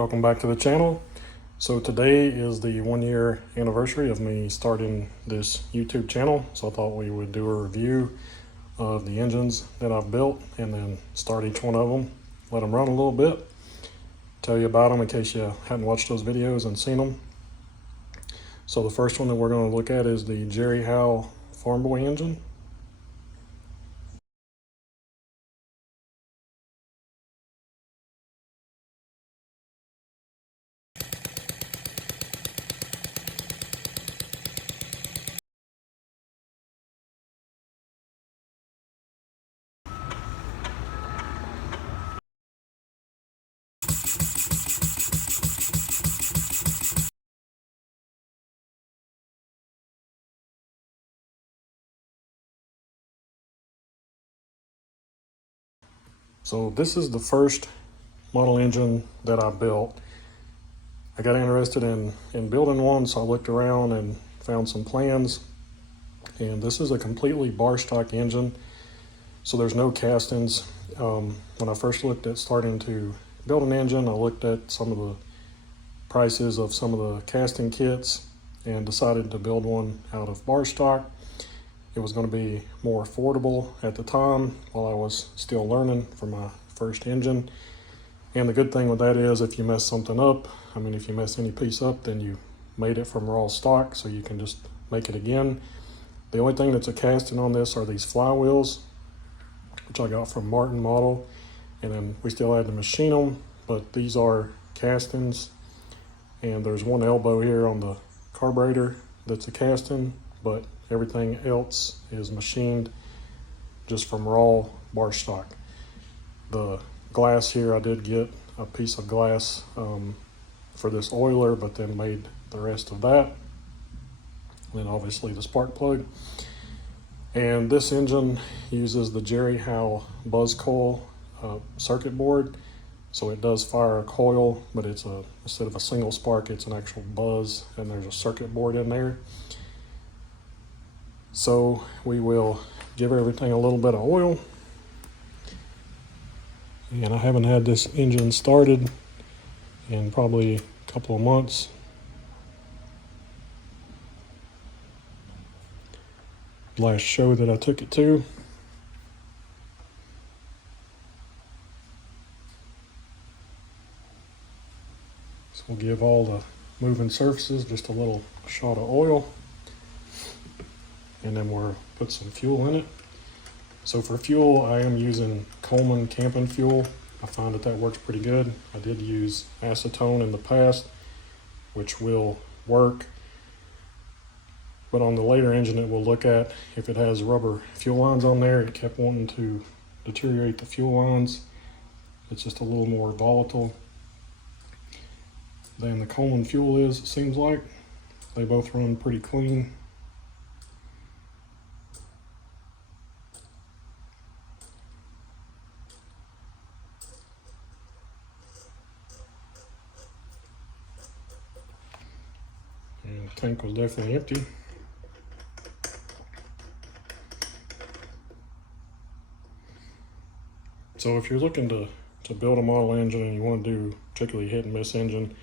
Welcome back to the channel. So today is the 1-year anniversary of me starting this YouTube channel. So I thought we would do a review of the engines that I've built and then start each one of them, let them run a little bit, tell you about them in case you hadn't watched those videos and seen them. So the first one that we're going to look at is the Jerry Howe Farm Boy engine. So this is the first model engine that I built. I got interested in building one, so I looked around and found some plans. And this is a completely bar stock engine, so there's no castings. When I first looked at starting to build an engine, I looked at some of the prices of some of the casting kits and decided to build one out of bar stock. It was going to be more affordable at the time while I was still learning for my first engine. And the good thing with that is if you mess something up, if you mess any piece up, then you made it from raw stock, so you can just make it again. The only thing that's a casting on this are these flywheels, which I got from Martin Model, and then we still had to machine them, but these are castings. And there's one elbow here on the carburetor that's a casting, but everything else is machined just from raw bar stock. The glass here, I did get a piece of glass for this oiler, but then made the rest of that. And then obviously the spark plug. And this engine uses the Jerry Howe buzz coil circuit board. So it does fire a coil, but it's instead of a single spark, it's an actual buzz, and there's a circuit board in there. So we will give everything a little bit of oil. And I haven't had this engine started in probably a couple of months. Last show that I took it to. So we'll give all the moving surfaces just a little shot of oil, and then we'll put some fuel in it. So for fuel, I am using Coleman camping fuel. I find that works pretty good. I did use acetone in the past, which will work. But on the later engine that we'll look at, if it has rubber fuel lines on there, it kept wanting to deteriorate the fuel lines. It's just a little more volatile than the Coleman fuel is, it seems like. They both run pretty clean. And the tank was definitely empty. So if you're looking to build a model engine and you want to do particularly hit and miss engine,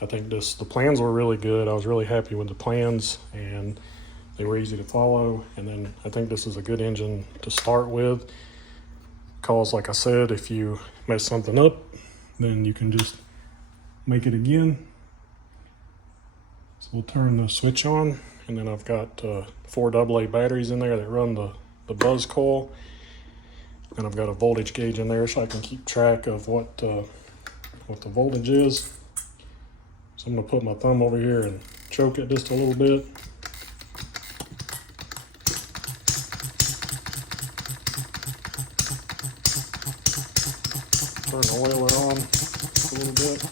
I think the plans were really good. I was really happy with the plans, and they were easy to follow. And then I think this is a good engine to start with, because like I said, if you mess something up, then you can just make it again. So we'll turn the switch on, and then I've got 4 AA batteries in there that run the buzz coil. And I've got a voltage gauge in there so I can keep track of what the voltage is. So I'm going to put my thumb over here and choke it just a little bit. Turn the oiler on just a little bit.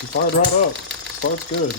She fired right up. Starts good.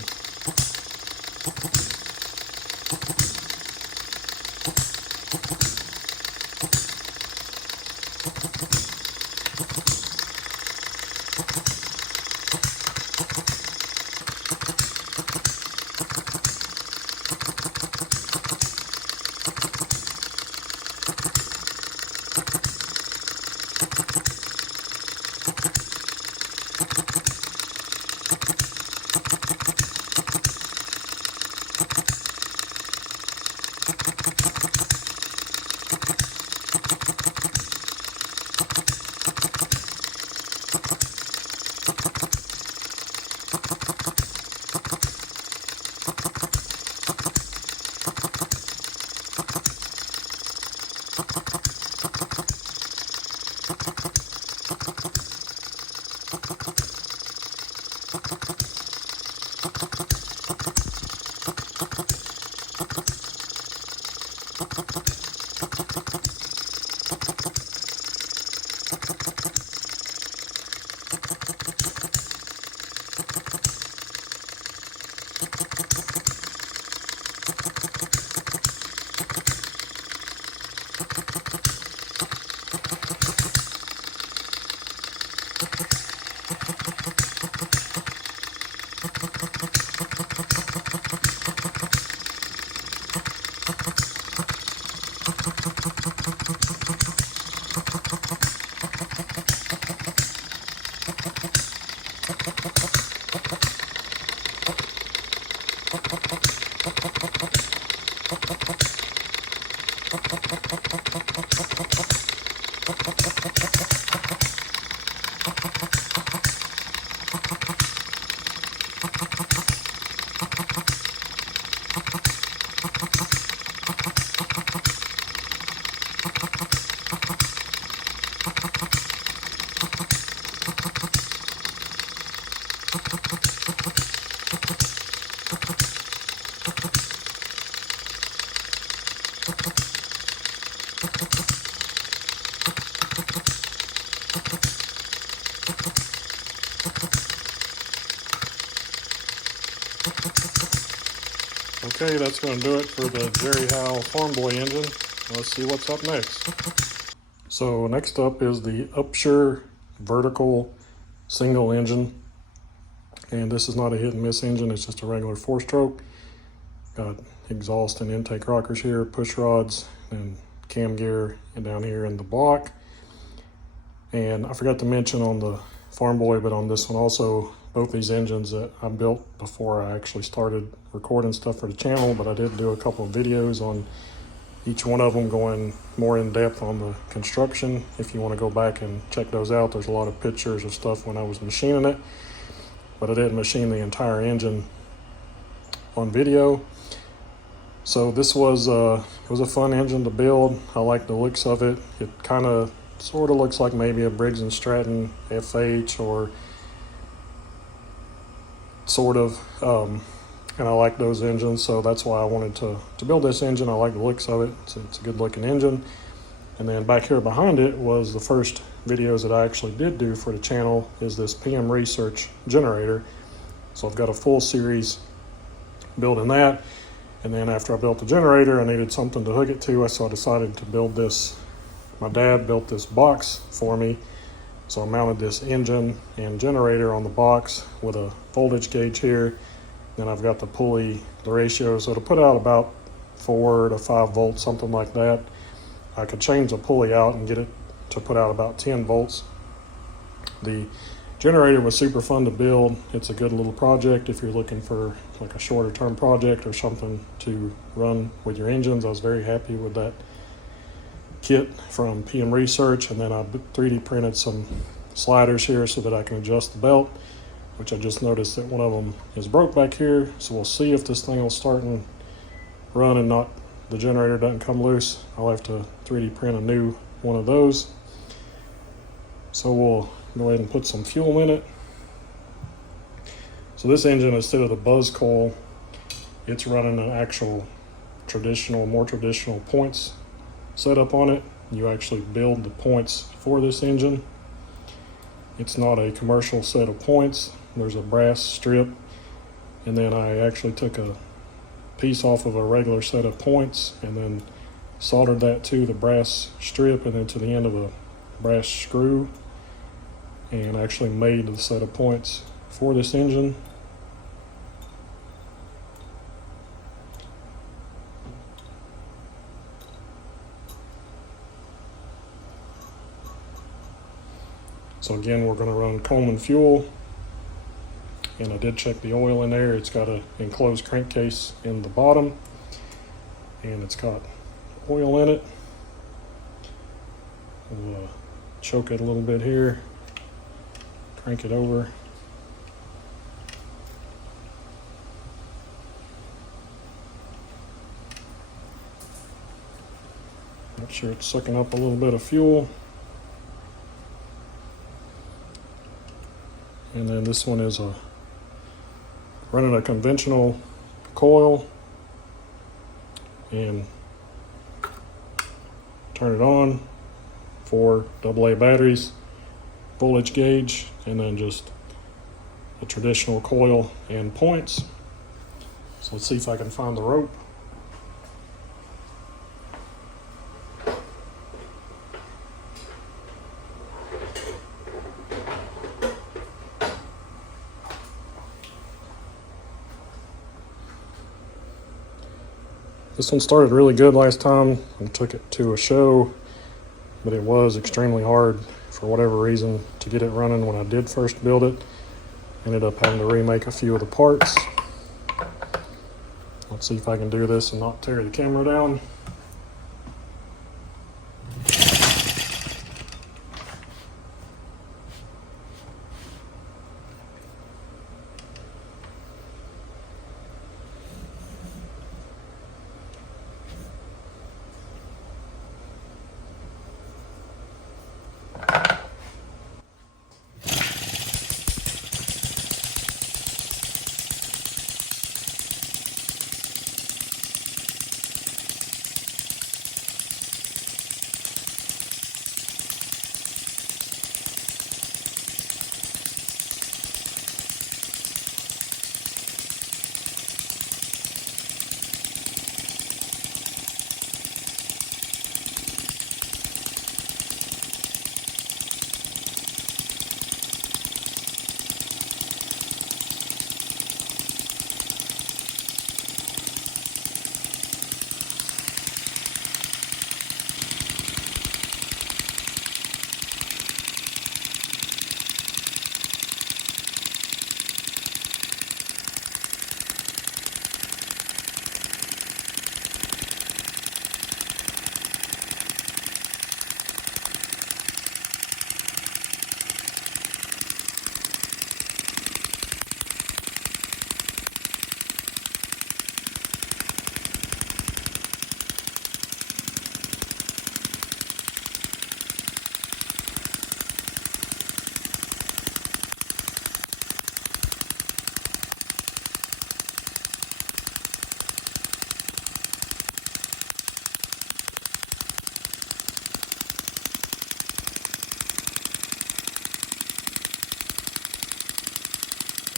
Okay, that's going to do it for the Jerry Howe Farm Boy engine. Let's see what's up next. So next up is the Upshur vertical single engine. And this is not a hit and miss engine, it's just a regular 4-stroke. Got exhaust and intake rockers here, push rods, and cam gear and down here in the block. And I forgot to mention on the Farm Boy, but on this one also, both these engines that I built before I actually started recording stuff for the channel, but I did do a couple of videos on each one of them going more in depth on the construction. If you want to go back and check those out, there's a lot of pictures of stuff when I was machining it, but I didn't machine the entire engine on video. So this was it was a fun engine to build. I like the looks of it. It kind of sort of looks like maybe a Briggs & Stratton FH, or sort of, and I like those engines, so that's why I wanted to build this engine. I like the looks of it. It's a good looking engine. And then back here behind it was the first videos that I actually did do for the channel, is this PM Research generator. So I've got a full series building that. And then after I built the generator, I needed something to hook it to, so I decided to build this. My dad built this box for me, so I mounted this engine and generator on the box with a voltage gauge here. Then I've got the pulley, the ratio, so to put out about 4 to 5 volts, something like that. I could change the pulley out and get it to put out about 10 volts. The generator was super fun to build. It's a good little project if you're looking for like a shorter term project or something to run with your engines. I was very happy with that kit from PM Research, and then I 3D printed some sliders here so that I can adjust the belt, which I just noticed that one of them is broke back here. So we'll see if this thing will start and run and not, the generator doesn't come loose. I'll have to 3D print a new one of those. So we'll go ahead and put some fuel in it. So this engine, instead of the buzz coil, it's running an actual more traditional points setup on it. You actually build the points for this engine. It's not a commercial set of points. There's a brass strip, and then I actually took a piece off of a regular set of points and then soldered that to the brass strip and then to the end of a brass screw, and actually made the set of points for this engine. So again, we're going to run Coleman fuel, and I did check the oil in there. It's got an enclosed crankcase in the bottom, and it's got oil in it. We'll choke it a little bit here, crank it over. Make sure it's sucking up a little bit of fuel. And then this one is a running a conventional coil and turn it on for AA batteries, voltage gauge, and then just a traditional coil and points. So let's see if I can find the rope. This one started really good last time. I took it to a show, but it was extremely hard for whatever reason to get it running when I did first build it. Ended up having to remake a few of the parts. Let's see if I can do this and not tear the camera down.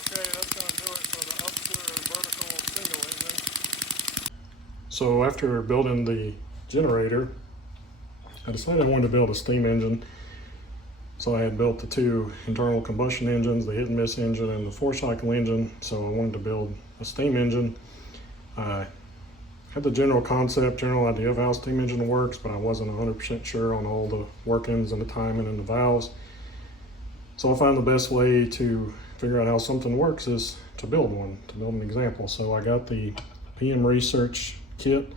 Okay, that's going to do it for the Upster vertical single engine. So after building the generator, I decided I wanted to build a steam engine. So I had built the two internal combustion engines, the hit and miss engine and the 4-cycle engine. So I wanted to build a steam engine. I had the general concept, general idea of how a steam engine works, but I wasn't 100% sure on all the workings and the timing and the valves. So I found the best way to figure out how something works is to build one, to build an example. So I got the PM Research kit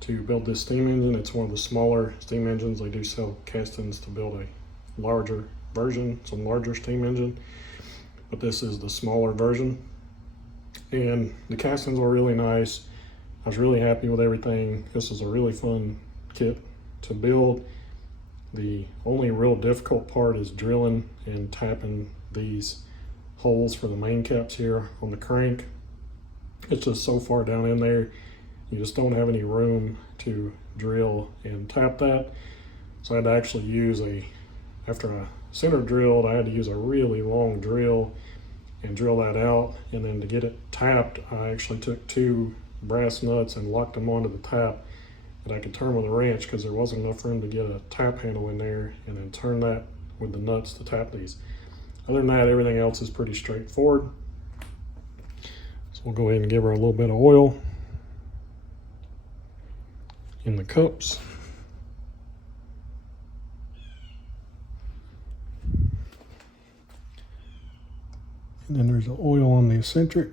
to build this steam engine. It's one of the smaller steam engines. They do sell castings to build a larger version, some larger steam engine, but this is the smaller version. And the castings were really nice. I was really happy with everything. This is a really fun kit to build. The only real difficult part is drilling and tapping these holes for the main caps here on the crank. It's just so far down in there, you just don't have any room to drill and tap that. So I had to actually use after I center drilled, I had to use a really long drill and drill that out. And then to get it tapped, I actually took two brass nuts and locked them onto the tap that I could turn with a wrench because there wasn't enough room to get a tap handle in there, and then turn that with the nuts to tap these. Other than that, everything else is pretty straightforward. So we'll go ahead and give her a little bit of oil in the cups. And then there's the oil on the eccentric.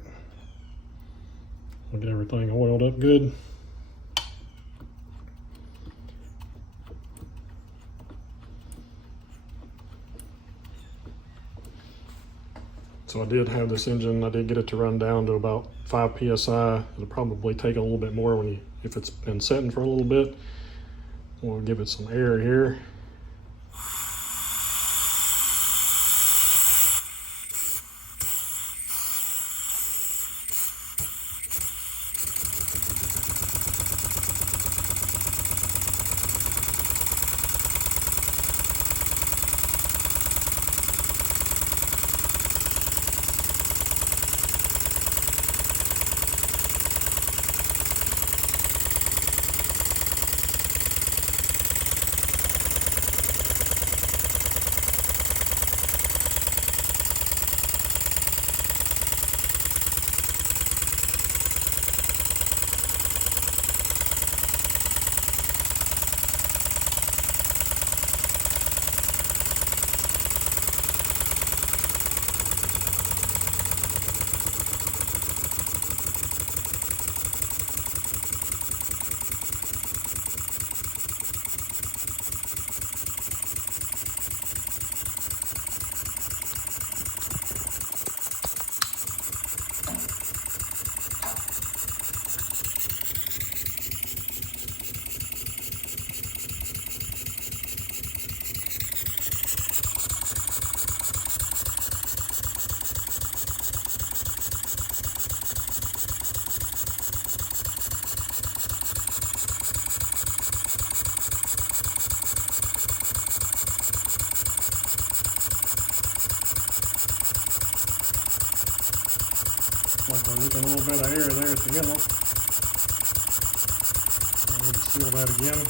We'll get everything oiled up good. So I did have this engine, I did get it to run down to about 5 PSI. It'll probably take a little bit more if it's been setting for a little bit. We'll give it some air here. Like we're leaking a little bit of air there at the inlet. I need to seal that again.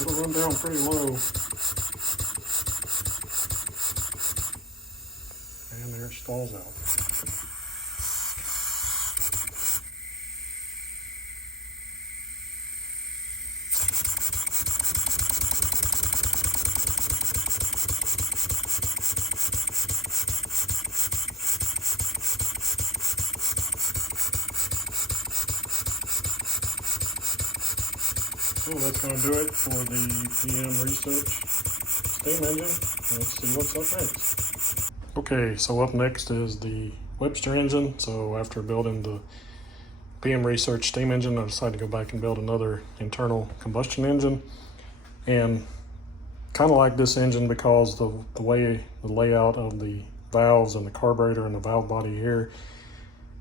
It'll run down pretty low. And there it stalls out. So that's going to do it for the PM Research steam engine. Let's see what's up next. Okay, so up next is the Webster engine. So after building the PM Research steam engine, I decided to go back and build another internal combustion engine. And kind of like this engine because the way the layout of the valves and the carburetor and the valve body here,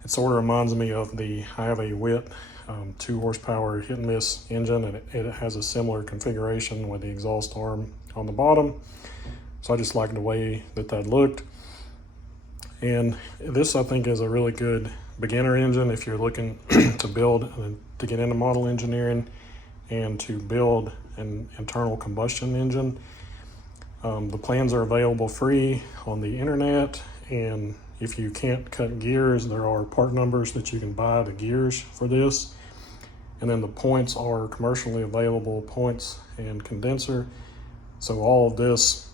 it sort of reminds me of I have a WIT 2 horsepower hit and miss engine, and it has a similar configuration with the exhaust arm on the bottom. So I just like the way that looked. And this, I think, is a really good beginner engine if you're looking to build to get into model engineering and to build an internal combustion engine. The plans are available free on the internet, and if you can't cut gears, there are part numbers that you can buy the gears for this. And then the points are commercially available points and condenser. So all of this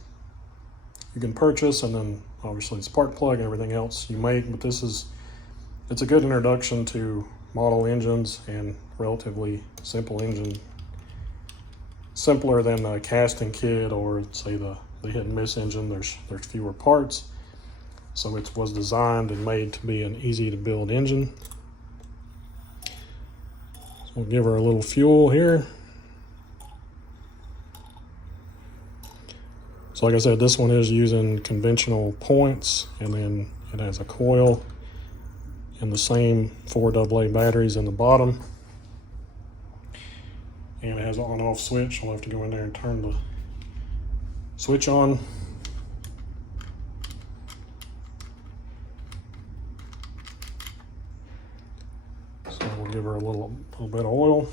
you can purchase, and then obviously the spark plug and everything else you make. But it's a good introduction to model engines and relatively simple engine. Simpler than a casting kit or say the hit and miss engine. There's fewer parts. So it was designed and made to be an easy to build engine. We'll give her a little fuel here. So like I said, this one is using conventional points, and then it has a coil and the same 4 AA batteries in the bottom. And it has an on-off switch. I'll have to go in there and turn the switch on. So we'll give her a little bit of oil.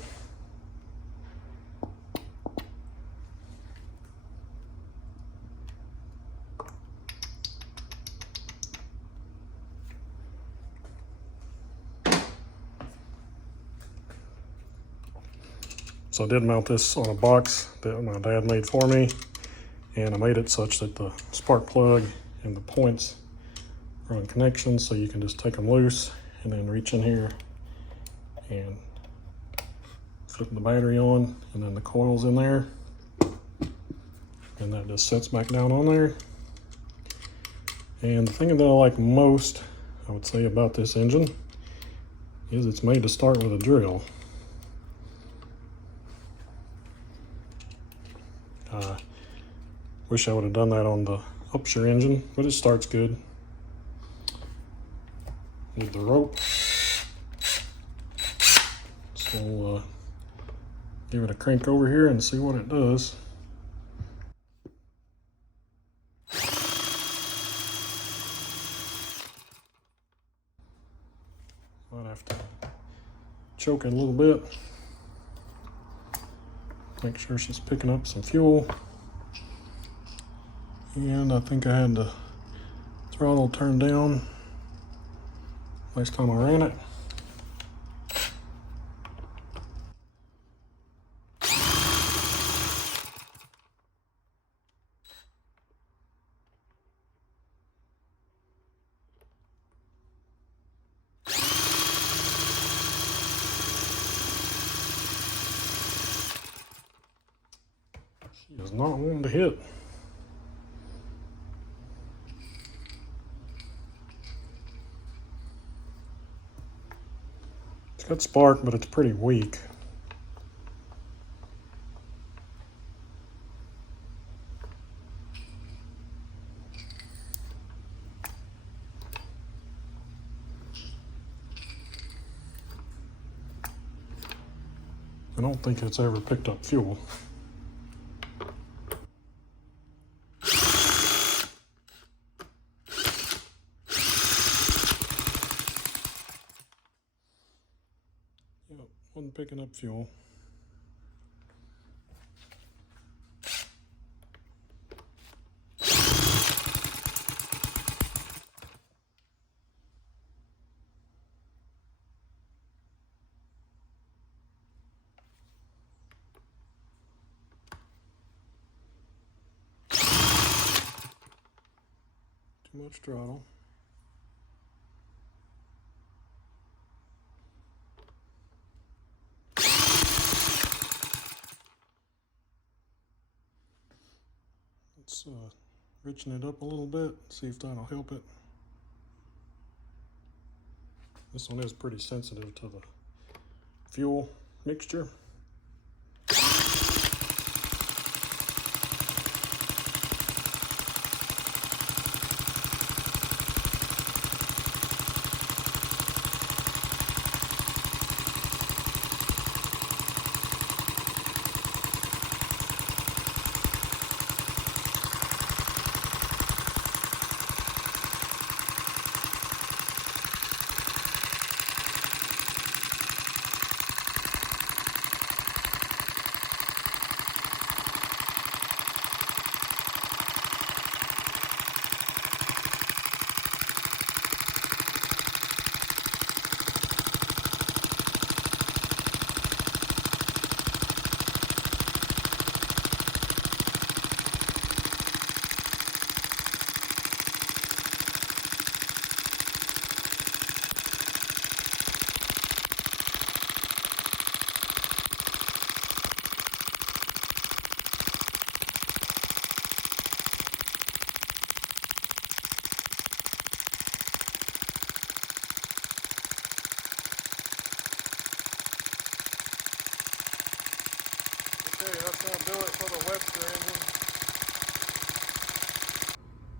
So I did mount this on a box that my dad made for me, and I made it such that the spark plug and the points are in connection, so you can just take them loose and then reach in here and flip the battery on, and then the coil's in there, and that just sets back down on there. And the thing that I like most, I would say, about this engine is it's made to start with a drill. Wish I would have done that on the Upshur engine, but it starts good. Need the rope. So we'll give it a crank over here and see what it does. Might have to choke it a little bit. Make sure she's picking up some fuel. And I think I had the throttle turned down last time I ran it. He is not wanting to hit. It's got spark, but it's pretty weak. I don't think it's ever picked up fuel. Yep, wasn't picking up fuel. Too much throttle. Let's richen it up a little bit, see if that'll help it. This one is pretty sensitive to the fuel mixture. Okay, that's going to do it for the Webster engine.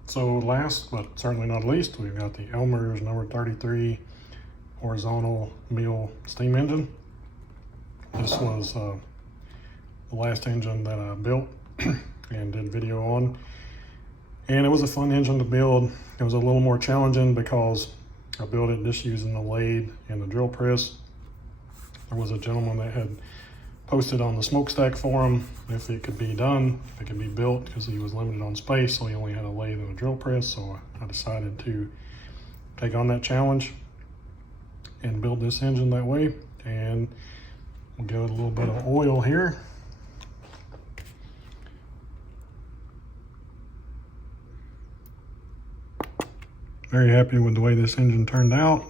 So last, but certainly not least, we've got the Elmer's number 33 horizontal mill steam engine. This was the last engine that I built and did video on. And it was a fun engine to build. It was a little more challenging because I built it just using the lathe and the drill press. There was a gentleman that had posted on the smokestack forum if it could be done, if it could be built, because he was limited on space, so he only had a lathe and a drill press. So I decided to take on that challenge and build this engine that way. And we'll give it a little bit of oil here. Very happy with the way this engine turned out.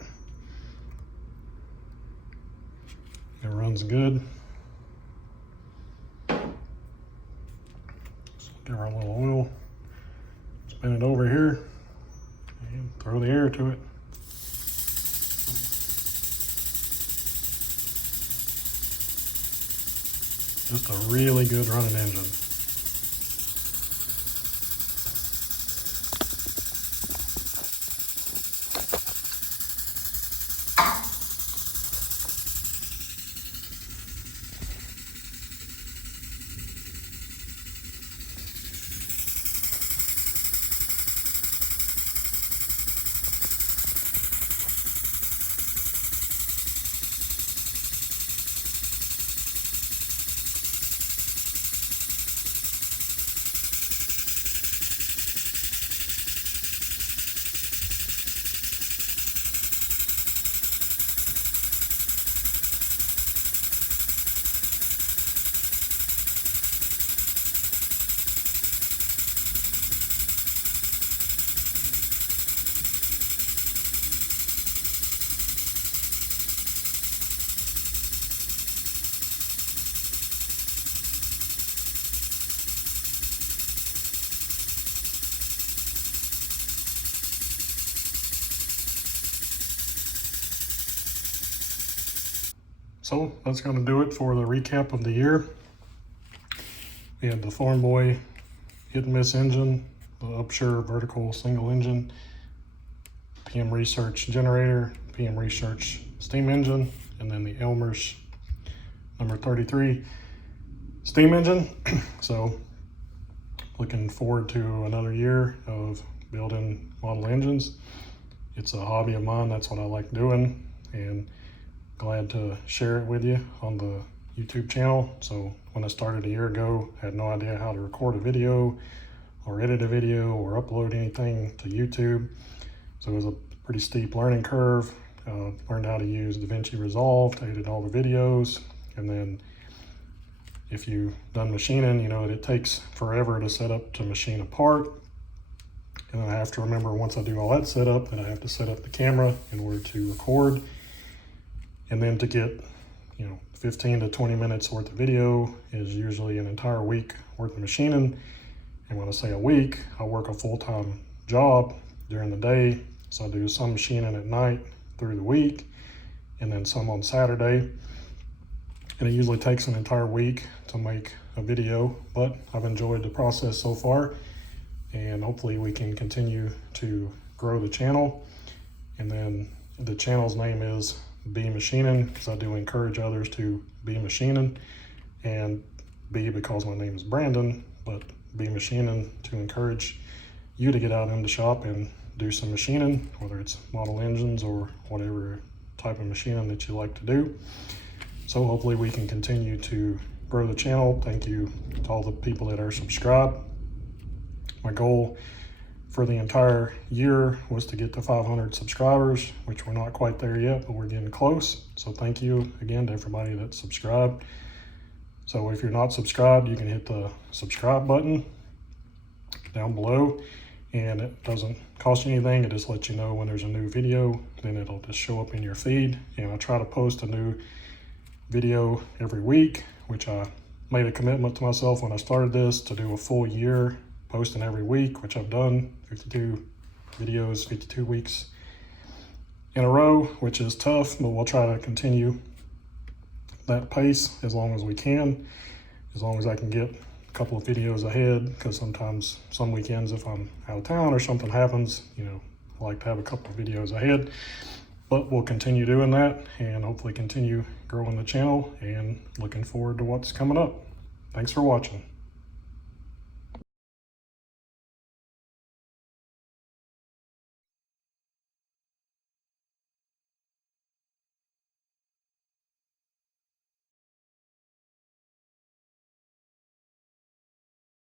It runs good. Give her a little oil, spin it over here, and throw the air to it. Just a really good running engine. So that's going to do it for the recap of the year. We had the Thorn Boy hit and miss engine, the Upshur vertical single engine, PM Research generator, PM Research steam engine, and then the Elmer's number 33 steam engine. So looking forward to another year of building model engines. It's a hobby of mine. That's what I like doing, and glad to share it with you on the YouTube channel. So when I started a year ago, I had no idea how to record a video or edit a video or upload anything to YouTube. So it was a pretty steep learning curve. Learned how to use DaVinci Resolve to edit all the videos. And then if you've done machining, you know that it takes forever to set up to machine a part. And then I have to remember, once I do all that setup, that I have to set up the camera in order to record. And then to get, 15 to 20 minutes worth of video is usually an entire week worth of machining. And when I say a week, I work a full-time job during the day. So I do some machining at night through the week, and then some on Saturday. And it usually takes an entire week to make a video, but I've enjoyed the process so far, and hopefully we can continue to grow the channel. And then the channel's name is Be Machining, because I do encourage others to be machining, and B because my name is Brandon, but Be Machining to encourage you to get out in the shop and do some machining, whether it's model engines or whatever type of machining that you like to do. So hopefully we can continue to grow the channel. Thank you to all the people that are subscribed. My goal for the entire year was to get to 500 subscribers, which we're not quite there yet, but we're getting close. So thank you again to everybody that's subscribed. So if you're not subscribed, you can hit the subscribe button down below, and it doesn't cost you anything. It just lets you know when there's a new video, then it'll just show up in your feed. And I try to post a new video every week, which I made a commitment to myself when I started this to do a full year posting every week, which I've done 52 videos, 52 weeks in a row, which is tough, but we'll try to continue that pace as long as we can, as long as I can get a couple of videos ahead, because sometimes some weekends if I'm out of town or something happens, I like to have a couple of videos ahead. But we'll continue doing that and hopefully continue growing the channel, and looking forward to what's coming up. Thanks for watching.